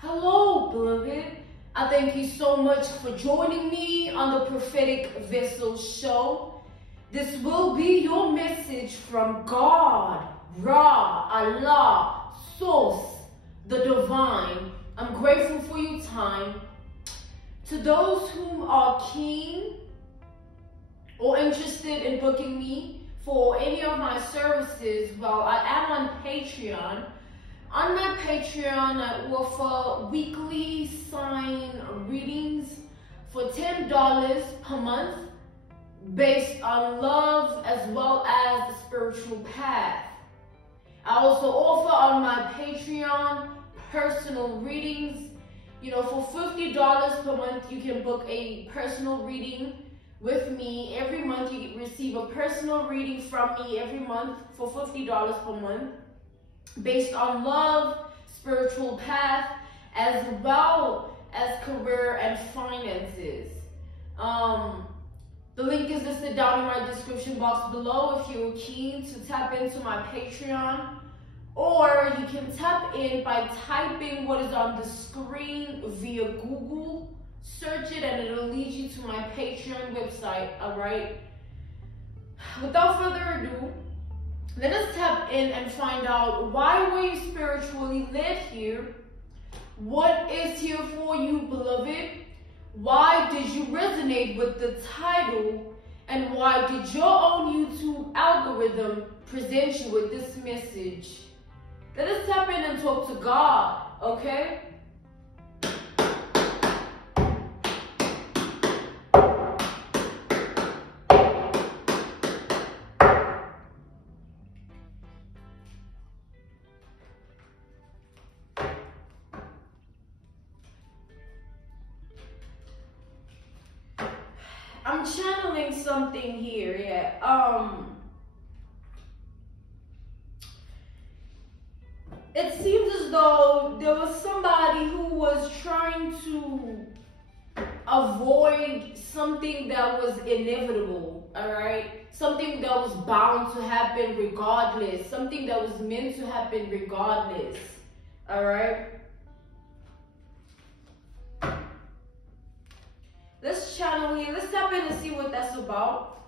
Hello, beloved. I thank you so much for joining me on the Prophetic Vessel Show. This will be your message from God, Ra, Allah, Source, the Divine. I'm grateful for your time. To those who are keen or interested in booking me for any of my services, well, I am on Patreon. On my Patreon, I offer weekly sign readings for $10 per month based on love as well as the spiritual path. I also offer on my Patreon personal readings. You know, for $50 per month, you can book a personal reading with me. Every month, you receive a personal reading from me every month for $50 per month, based on love, spiritual path, as well as career and finances. The link is listed down in my description box below if you're keen to tap into my Patreon. Or you can tap in by typing what is on the screen via Google. Search it and it'll lead you to my Patreon website, all right? Without further ado, let us tap in and find out, why were you spiritually led here? What is here for you, beloved? Why did you resonate with the title? And why did your own YouTube algorithm present you with this message? Let us tap in and talk to God, okay? I'm channeling something here, yeah. It seems as though there was somebody who was trying to avoid something that was inevitable, all right? Something that was bound to happen regardless, something that was meant to happen regardless, all right? Let's channel here. Let's tap in and see what that's about.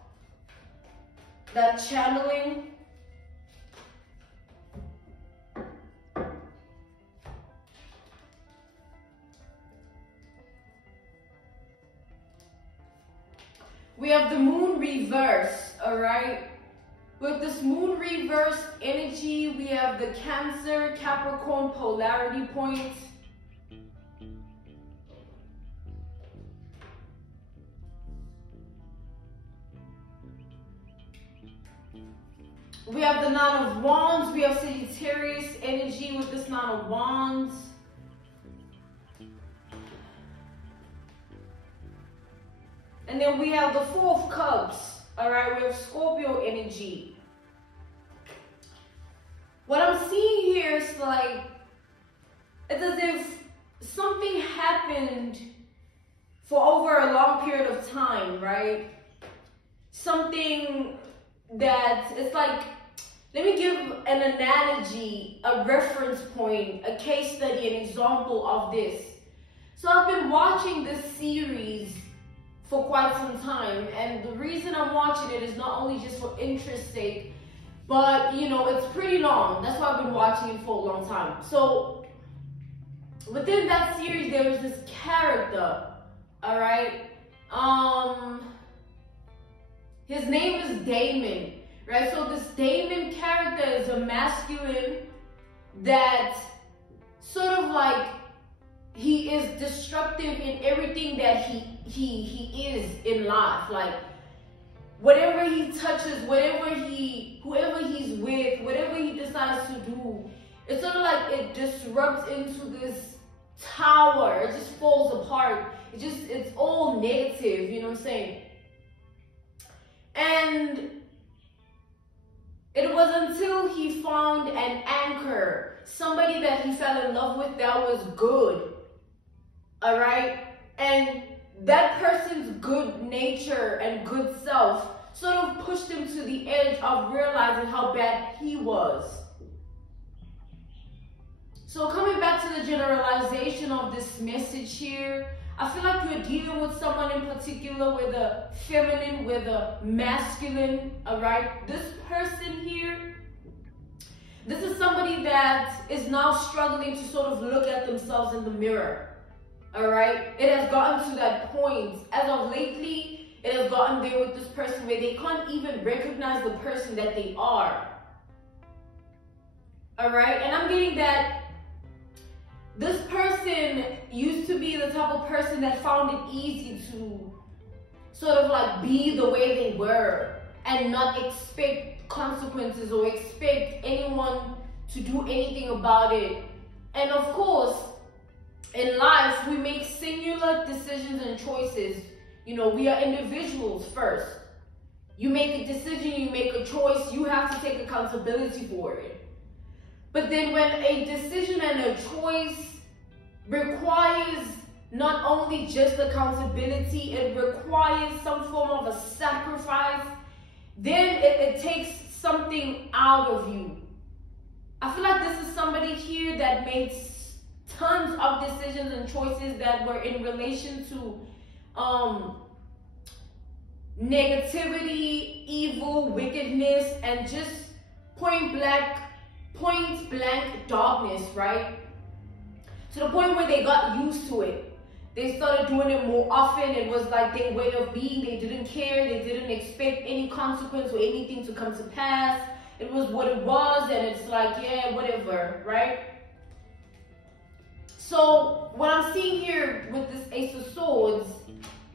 That channeling. We have the moon reverse, all right? With this moon reverse energy, we have the Cancer, Capricorn polarity point. We have the Nine of Wands. We have Sagittarius energy with this Nine of Wands. And then we have the Four of Cups. All right, we have Scorpio energy. What I'm seeing here is like, it's as if something happened for over a long period of time, right? Something that, it's like, let me give an analogy, a reference point, a case study, an example of this. So I've been watching this series for quite some time, and the reason I'm watching it is not only just for interest's sake, but you know, it's pretty long. That's why I've been watching it for a long time. So within that series, there is this character, all right? His name is Damon. Right, so this Damon character is a masculine that sort of like, he is destructive in everything that he is in life. Like, whatever he touches, whoever he's with, whatever he decides to do, it's sort of like it disrupts into this tower. It just falls apart. It's all negative, you know what I'm saying? And it was until he found an anchor, somebody that he fell in love with that was good, all right? And that person's good nature and good self sort of pushed him to the edge of realizing how bad he was. So coming back to the generalization portion of this message here, I feel like you're dealing with someone in particular with a feminine, with a masculine, all right? This person here, this is somebody that is now struggling to sort of look at themselves in the mirror, all right? It has gotten to that point. As of lately, it has gotten there with this person where they can't even recognize the person that they are, all right? And I'm getting that this person used to be the type of person that found it easy to sort of like be the way they were and not expect consequences or expect anyone to do anything about it. And of course, in life, we make singular decisions and choices. You know, we are individuals first. You make a decision, you make a choice, you have to take accountability for it. But then when a decision and a choice requires not only just accountability, it requires some form of a sacrifice, then it takes something out of you. I feel like this is somebody here that made tons of decisions and choices that were in relation to negativity, evil, wickedness, and just point blank darkness, right? To the point where they got used to it. They started doing it more often. It was like their way of being. They didn't care. They didn't expect any consequence or anything to come to pass. It was what it was, and it's like, yeah, whatever, right? So what I'm seeing here with this Ace of Swords,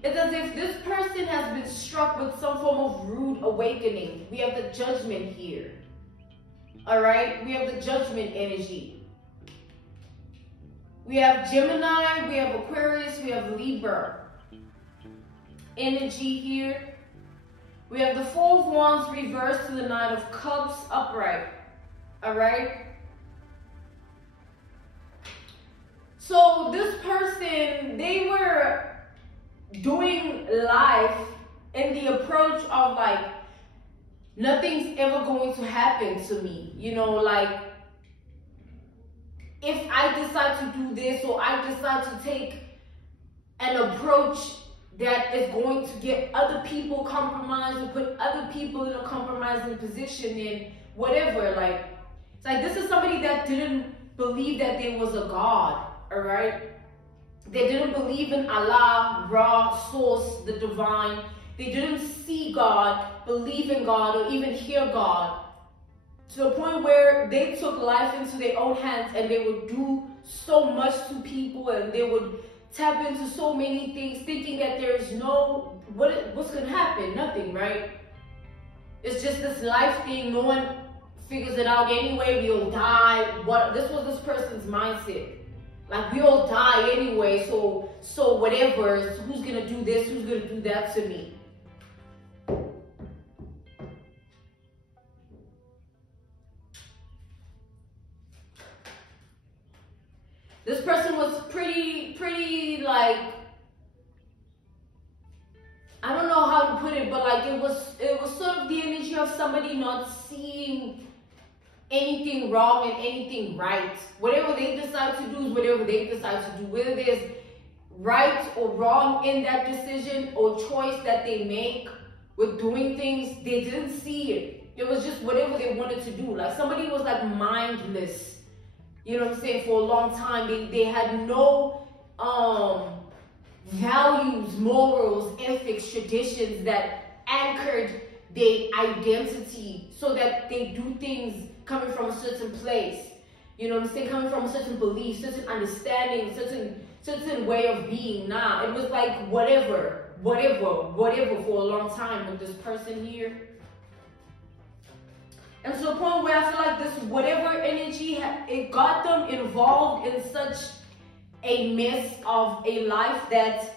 it's as if this person has been struck with some form of rude awakening. We have the Judgment here. All right? We have the Judgment energy. We have Gemini, we have Aquarius, we have Libra energy here. We have the Four of Wands reversed to the Knight of Cups upright. All right? So this person, they were doing life in the approach of like, nothing's ever going to happen to me. You know, like, if I decide to do this or I decide to take an approach that is going to get other people compromised or put other people in a compromising position and whatever, like, it's like this is somebody that didn't believe that there was a God, all right? They didn't believe in Allah, Ra, Source, the divine. They didn't see God, believe in God, or even hear God. To the point where they took life into their own hands and they would do so much to people and they would tap into so many things thinking that there's no, what's going to happen? Nothing, right? It's just this life thing. No one figures it out anyway. We all die. This was this person's mindset. Like, we all die anyway, so whatever. Who's going to do this? Who's going to do that to me? This person was pretty like, I don't know how to put it, but like it was sort of the energy of somebody not seeing anything wrong and anything right. Whatever they decide to do is whatever they decide to do. Whether there's right or wrong in that decision or choice that they make with doing things, they didn't see it. It was just whatever they wanted to do. Like, somebody was like mindless. You know what I'm saying? For a long time, they had no values, morals, ethics, traditions that anchored their identity so that they do things coming from a certain place. You know what I'm saying? Coming from a certain belief, certain understanding, certain way of being. Nah, it was like whatever for a long time with this person here. And to the point where I feel like this whatever energy, it got them involved in such a mess of a life that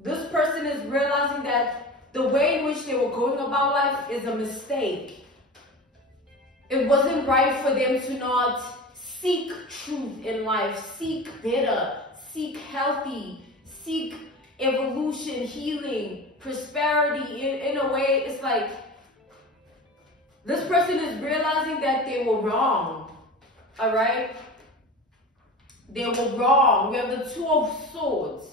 this person is realizing that the way in which they were going about life is a mistake. It wasn't right for them to not seek truth in life, seek better, seek healthy, seek evolution, healing, prosperity. In a way, it's like, this person is realizing that they were wrong, all right? They were wrong. We have the Two of Swords.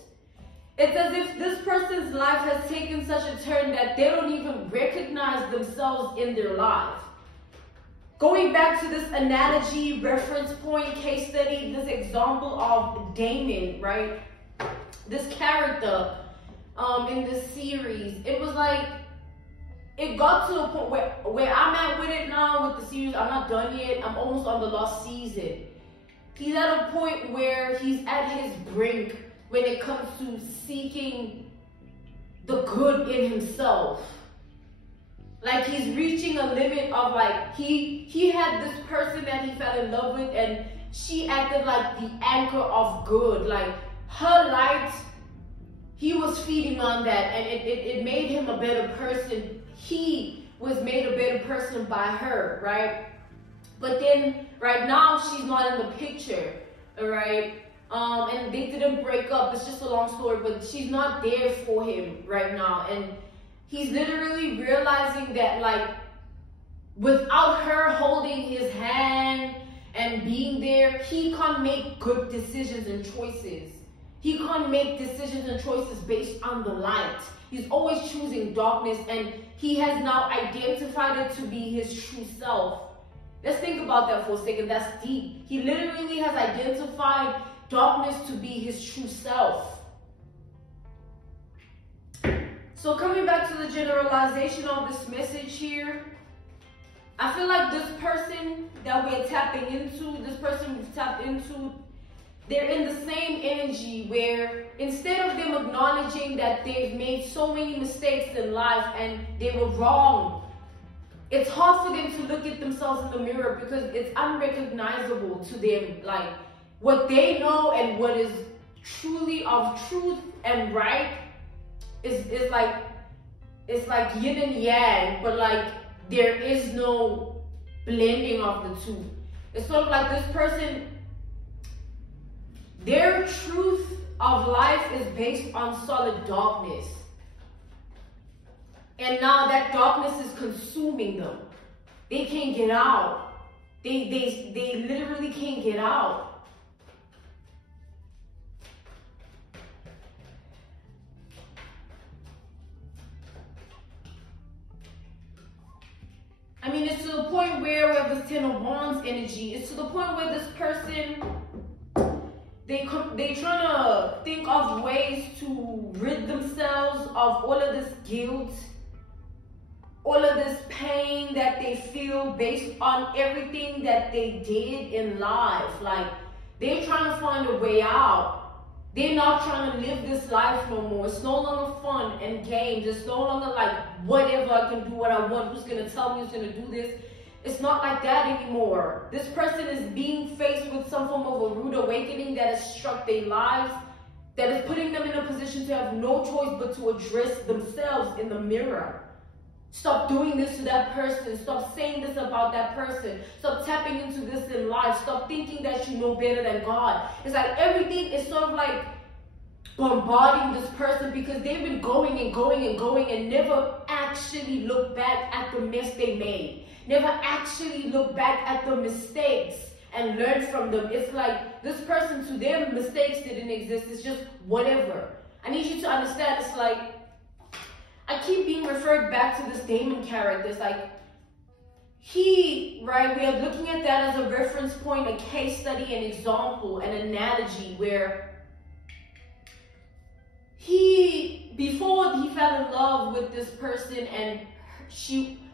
It's as if this person's life has taken such a turn that they don't even recognize themselves in their life. Going back to this analogy, reference point, case study, this example of Damon, right? This character in this series, it was like, it got to a point where I'm at with it now with the series. I'm not done yet. I'm almost on the last season. He's at a point where he's at his brink when it comes to seeking the good in himself. Like, he's reaching a limit of, like, he had this person that he fell in love with, and she acted like the anchor of good. Like, her light, he was feeding on that, and it made him a better person. He was made a better person by her, right? But then, right now, she's not in the picture, all right? And they didn't break up. It's just a long story, but she's not there for him right now. And he's literally realizing that, like, without her holding his hand and being there, he can't make good decisions and choices. He can't make decisions and choices based on the light. He's always choosing darkness, and he has now identified it to be his true self. Let's think about that for a second. That's deep. He literally has identified darkness to be his true self. So coming back to the generalization of this message here, I feel like this person that we're tapping into, this person we've tapped into, they're in the same energy where instead of them acknowledging that they've made so many mistakes in life and they were wrong, it's hard for them to look at themselves in the mirror because it's unrecognizable to them. Like, what they know and what is truly of truth and right is like, it's like yin and yang, but like there is no blending of the two. It's sort of like this person, their truth of life is based on solid darkness. And now that darkness is consuming them. They can't get out. They literally can't get out. I mean, it's to the point where we have this Ten of Wands energy. It's to the point where this person, they trying to think of ways to rid themselves of all of this guilt, all of this pain that they feel based on everything that they did in life. Like, they're trying to find a way out. They're not trying to live this life no more. It's no longer fun and games. It's no longer like, whatever, I can do what I want. Who's going to tell me who's going to do this? It's not like that anymore. This person is being faced with some form of a rude awakening that has struck their lives, that is putting them in a position to have no choice but to address themselves in the mirror. Stop doing this to that person. Stop saying this about that person. Stop tapping into this in life. Stop thinking that you know better than God. It's like everything is sort of like bombarding this person because they've been going and going and going and never actually look back at the mess they made. Never actually look back at the mistakes and learn from them. It's like this person, to them, mistakes didn't exist. It's just whatever. I need you to understand, it's like, I keep being referred back to this Damon character. It's like, right, we are looking at that as a reference point, a case study, an example, an analogy where before he fell in love with this person and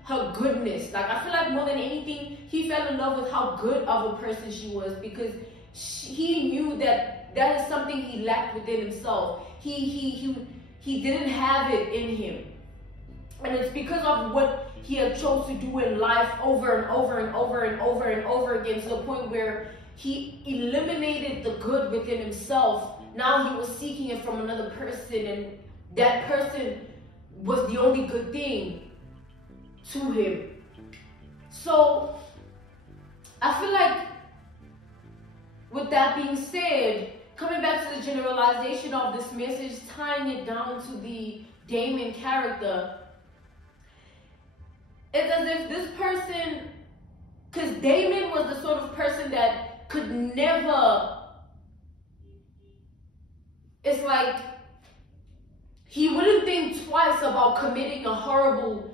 her goodness, like, I feel like more than anything, he fell in love with how good of a person she was because he knew that is something he lacked within himself. He didn't have it in him. And it's because of what he had chose to do in life over and over and over and over and over again, to the point where he eliminated the good within himself. Now he was seeking it from another person, and that person was the only good thing to him. So I feel like, with that being said, coming back to the generalization of this message, tying it down to the Damon character, it's as if this person, because Damon was the sort of person that could never it's like he wouldn't think twice about committing a horrible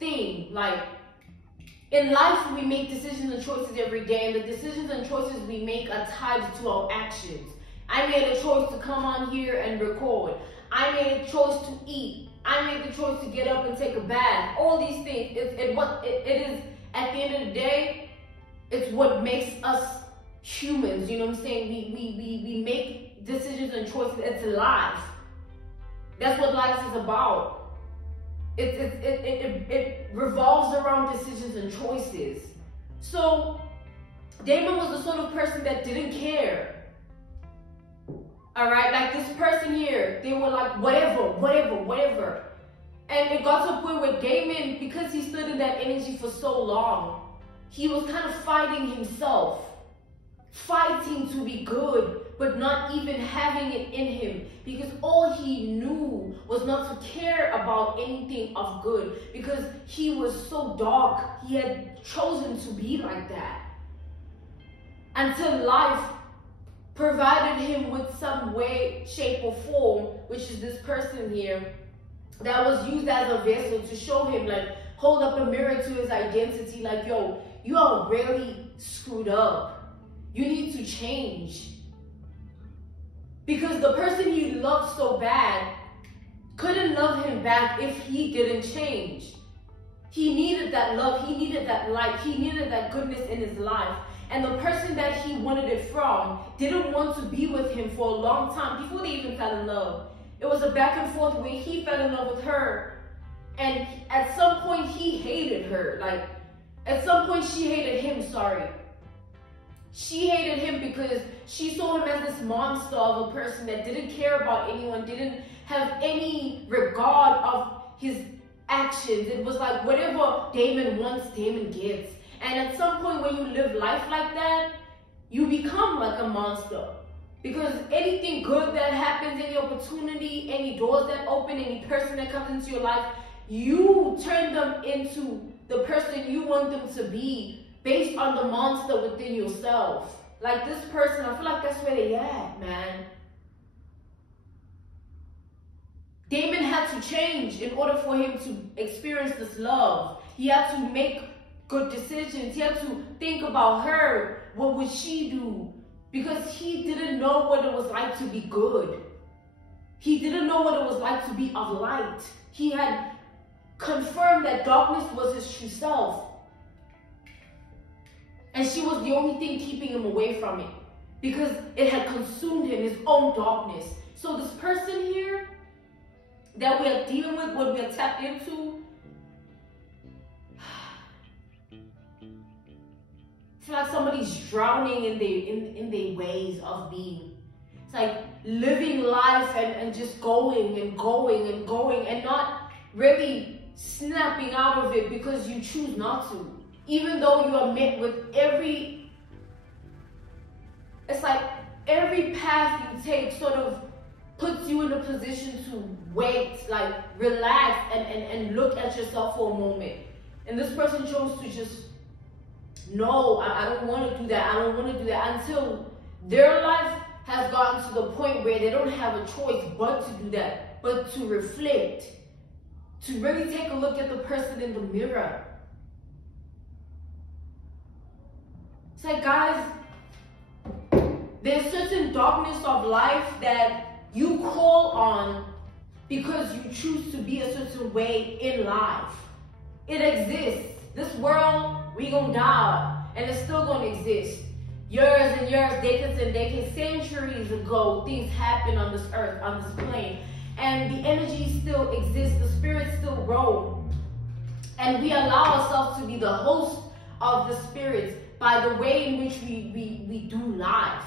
thing. Like, in life, we make decisions and choices every day, and the decisions and choices we make are tied to our actions. I made a choice to come on here and record. I made a choice to eat. I made the choice to get up and take a bath. All these things, it is, at the end of the day, it's what makes us humans. You know what I'm saying? We make decisions and choices. It's life. That's what life is about. It revolves around decisions and choices. So Damon was the sort of person that didn't care. All right, like this person here, they were like, whatever. And it got to a point where Damon, because he stood in that energy for so long, he was kind of fighting himself, fighting to be good, but not even having it in him, because all he knew was not to care about anything of good, because he was so dark. He had chosen to be like that until life provided him with some way, shape, or form, which is this person here, that was used as a vessel to show him, like, hold up a mirror to his identity, like, yo, you are really screwed up. You need to change. Because the person he loved so bad couldn't love him back if he didn't change. He needed that love, he needed that light, he needed that goodness in his life. And the person that he wanted it from didn't want to be with him for a long time before they even fell in love. It was a back and forth where he fell in love with her. And at some point he hated her. Like, at some point she hated him, sorry. She hated him because she saw him as this monster of a person that didn't care about anyone, didn't have any regard of his actions. It was like whatever Damon wants, Damon gets. And at some point when you live life like that, you become like a monster. Because anything good that happens, any opportunity, any doors that open, any person that comes into your life, you turn them into the person you want them to be based on the monster within yourself. Like this person, I feel like that's where they at, man. Damon had to change in order for him to experience this love. He had to make good decisions. He had to think about her. What would she do? Because he didn't know what it was like to be good. He didn't know what it was like to be of light. He had confirmed that darkness was his true self. And she was the only thing keeping him away from it, because it had consumed him, his own darkness. So this person here that we are dealing with, what we are tapped into, it's like somebody's drowning in their ways of being. It's like living life and just going and not really snapping out of it because you choose not to. Even though you are met with it's like every path you take sort of puts you in a position to wait, like relax and look at yourself for a moment. And this person chose to just, no, I don't want to do that. I don't want to do that, until their life has gotten to the point where they don't have a choice but to do that, but to reflect, to really take a look at the person in the mirror. It's like, guys, there's certain darkness of life that you call on because you choose to be a certain way in life. It exists. This world, we gonna die, and it's still gonna exist. Years and years, decades and decades, centuries ago, things happened on this earth, on this plane, and the energy still exists, the spirits still roam, and we allow ourselves to be the host of the spirits by the way in which we do life.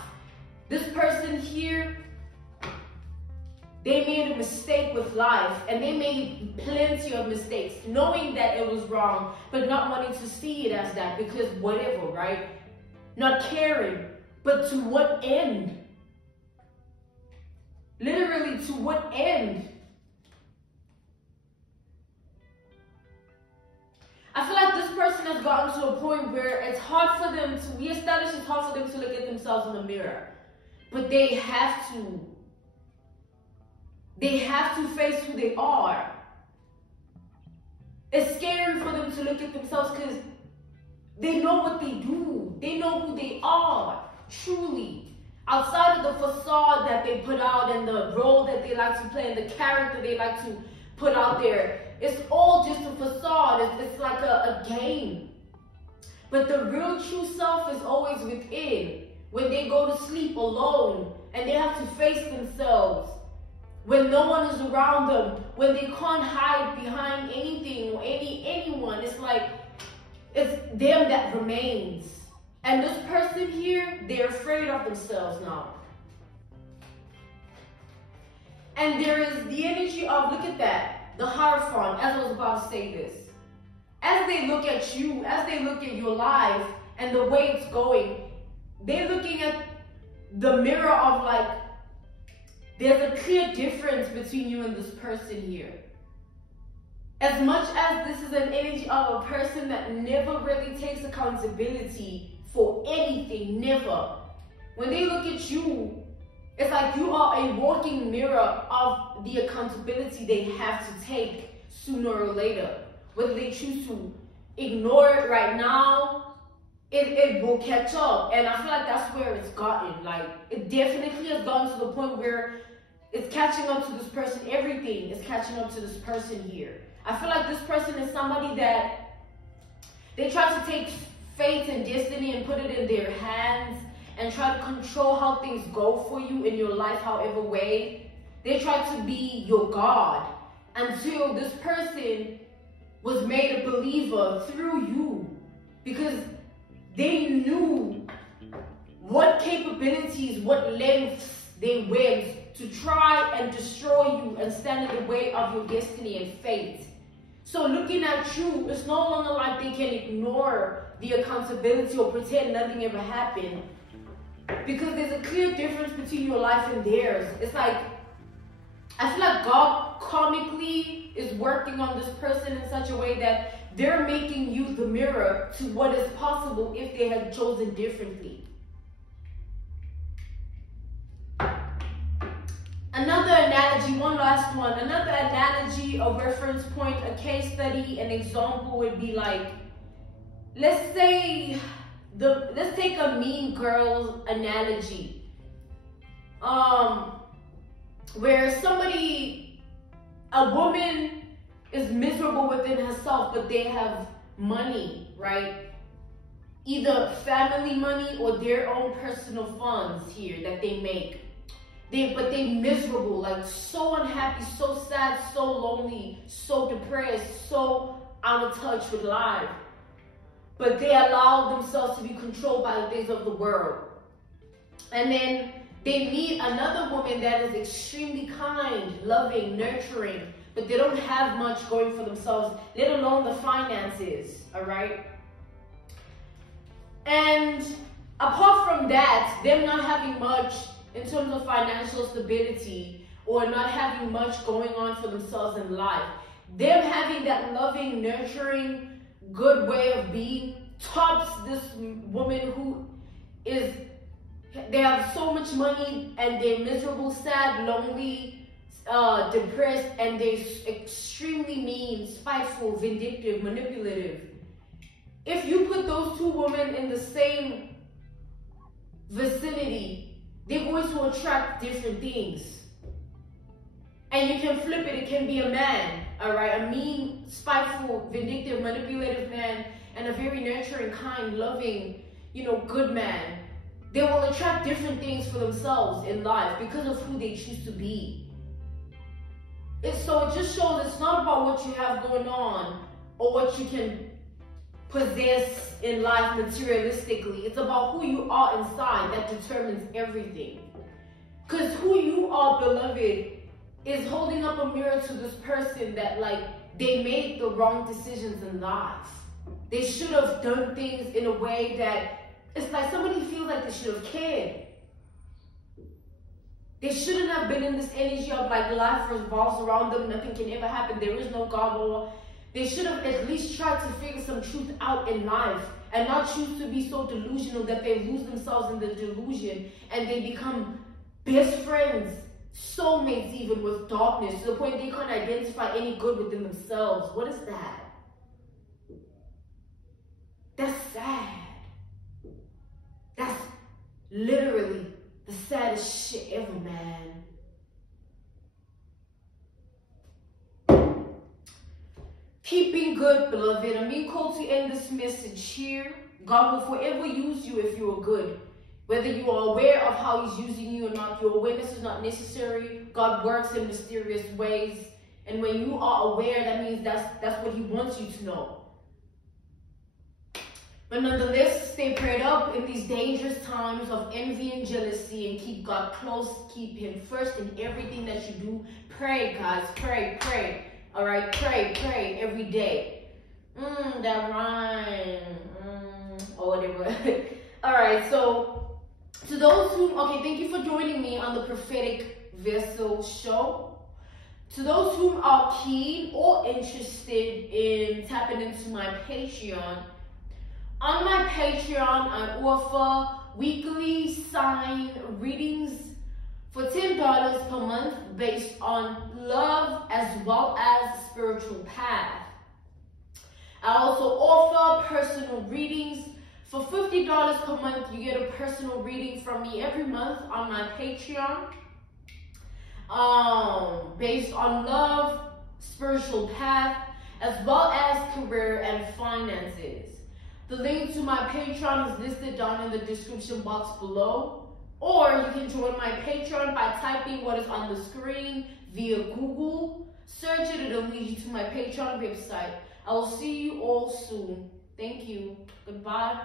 This person here, they made a mistake with life, and they made plenty of mistakes, knowing that it was wrong, but not wanting to see it as that, because whatever, right? Not caring, but to what end? Literally, to what end? I feel like this person has gotten to a point where it's hard for them to, we established it's hard for them to look at themselves in the mirror. But they have to they have to face who they are. It's scary for them to look at themselves because they know what they do. They know who they are, truly. Outside of the facade that they put out and the role that they like to play and the character they like to put out there, it's all just a facade. It's like a game. But the real true self is always within. When they go to sleep alone and they have to face themselves, when no one is around them, when they can't hide behind anything or anyone, it's like it's them that remains. And this person here, they're afraid of themselves now. And there is the energy of, look at that, the Hierophant, as I was about to say this. As they look at you, as they look at your life and the way it's going, they're looking at the mirror of like, there's a clear difference between you and this person here. As much as this is an energy of a person that never really takes accountability for anything, never. When they look at you, it's like you are a walking mirror of the accountability they have to take sooner or later. Whether they choose to ignore it right now, it will catch up. And I feel like that's where it's gotten. Like, it definitely has gotten to the point where it's catching up to this person. Everything is catching up to this person here. I feel like this person is somebody that they try to take fate and destiny and put it in their hands and try to control how things go for you in your life, however way. They try to be your God until this person was made a believer through you, because they knew what capabilities, what lengths they went to try and destroy you and stand in the way of your destiny and fate. So looking at you, it's no longer like they can ignore the accountability or pretend nothing ever happened, because there's a clear difference between your life and theirs. It's like, I feel like God karmically is working on this person in such a way that they're making you the mirror to what is possible if they had chosen differently. Another analogy, one last one, another analogy, a reference point, a case study, an example would be like, let's take a Mean Girls analogy. Where a woman is miserable within herself, but they have money, right? Either family money or their own personal funds here that they make. But they're miserable, like so unhappy, so sad, so lonely, so depressed, so out of touch with life. But they allow themselves to be controlled by the things of the world. And then they meet another woman that is extremely kind, loving, nurturing, but they don't have much going for themselves, let alone the finances, all right? And apart from that, them not having much in terms of financial stability or not having much going on for themselves in life, them having that loving, nurturing, good way of being tops this woman who is, they have so much money and they're miserable, sad, lonely, depressed, and they're extremely mean, spiteful, vindictive, manipulative. If you put those two women in the same vicinity, they're going to attract different things. And you can flip it. It can be a man, all right? A mean, spiteful, vindictive, manipulative man, and a very nurturing, kind, loving, good man. They will attract different things for themselves in life because of who they choose to be. So it just shows it's not about what you have going on or what you can possess in life materialistically. It's about who you are inside that determines everything. Because who you are, beloved, is holding up a mirror to this person that, like, they made the wrong decisions in life. They should have done things in a way that it's like somebody feels like they should have cared. They shouldn't have been in this energy of like life revolves around them, nothing can ever happen, there is no God, or they should have at least tried to figure some truth out in life and not choose to be so delusional that they lose themselves in the delusion and they become best friends soulmates even with darkness to the point they can't identify any good within themselves. What is that? That's sad. That's literally the saddest shit ever, man. Keep being good, beloved. I'm being called to end this message here. God will forever use you if you are good. Whether you are aware of how he's using you or not, your awareness is not necessary. God works in mysterious ways. And when you are aware, that means that's what he wants you to know. But nonetheless, stay prayed up in these dangerous times of envy and jealousy, and keep God close. Keep him first in everything that you do. Pray, guys. Pray, pray. All right, pray every day. That rhyme. Or whatever. All right, so to those who, okay, thank you for joining me on the Prophetic Vessel Show. To those who are keen or interested in tapping into my Patreon, on my Patreon, I offer weekly sign readings for $10 per month based on love as well as spiritual path. I also offer personal readings. For $50 per month, you get a personal reading from me every month on my Patreon. Based on love, spiritual path, as well as career and finances. The link to my Patreon is listed down in the description box below. Or you can join my Patreon by typing what is on the screen via Google. Search it, it'll lead you to my Patreon website. I will see you all soon. Thank you. Goodbye.